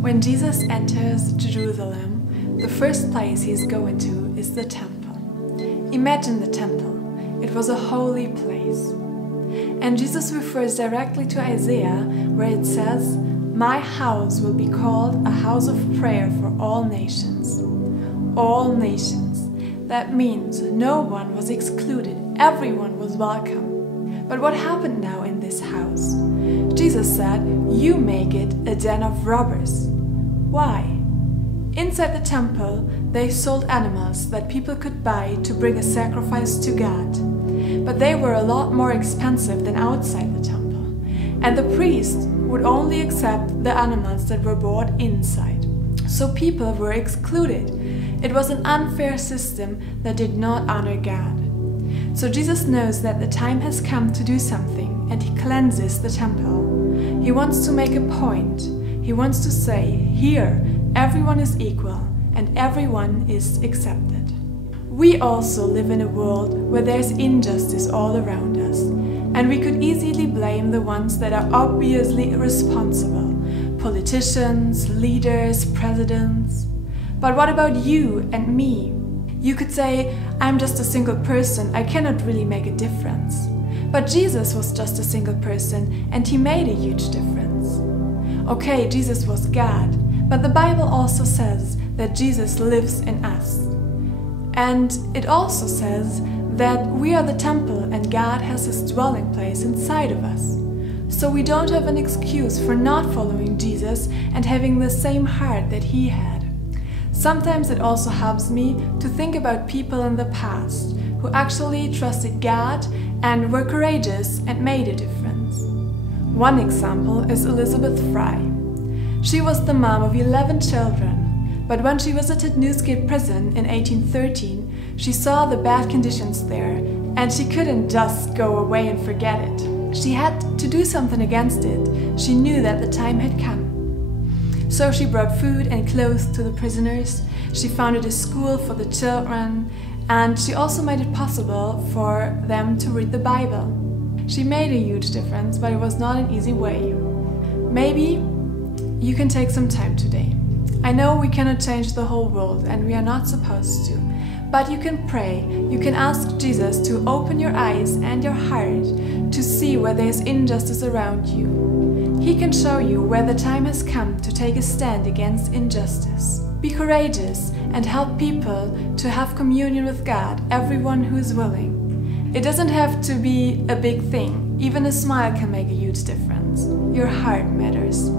When Jesus enters Jerusalem, the first place he's going to is the temple. Imagine the temple. It was a holy place. And Jesus refers directly to Isaiah, where it says, "My house will be called a house of prayer for all nations." All nations. That means no one was excluded, everyone was welcome. But what happened now in this house? Jesus said, "You make it a den of robbers." Why? Inside the temple, they sold animals that people could buy to bring a sacrifice to God. But they were a lot more expensive than outside the temple. And the priest would only accept the animals that were bought inside. So people were excluded. It was an unfair system that did not honor God. So Jesus knows that the time has come to do something, and he cleanses the temple. He wants to make a point. He wants to say, here, everyone is equal and everyone is accepted. We also live in a world where there's injustice all around us, and we could easily blame the ones that are obviously responsible. Politicians, leaders, presidents. But what about you and me? You could say, I'm just a single person, I cannot really make a difference. But Jesus was just a single person and he made a huge difference. Okay, Jesus was God, but the Bible also says that Jesus lives in us. And it also says that we are the temple and God has his dwelling place inside of us. So we don't have an excuse for not following Jesus and having the same heart that he had. Sometimes it also helps me to think about people in the past who actually trusted God and were courageous and made a difference. One example is Elizabeth Fry. She was the mom of 11 children, but when she visited Newgate prison in 1813, she saw the bad conditions there and she couldn't just go away and forget it. She had to do something against it. She knew that the time had come. So she brought food and clothes to the prisoners, she founded a school for the children, and she also made it possible for them to read the Bible. She made a huge difference, but it was not an easy way. Maybe you can take some time today. I know we cannot change the whole world and we are not supposed to, but you can pray, you can ask Jesus to open your eyes and your heart to see where there is injustice around you. He can show you where the time has come to take a stand against injustice. Be courageous and help people to have communion with God, everyone who is willing. It doesn't have to be a big thing. Even a smile can make a huge difference. Your heart matters.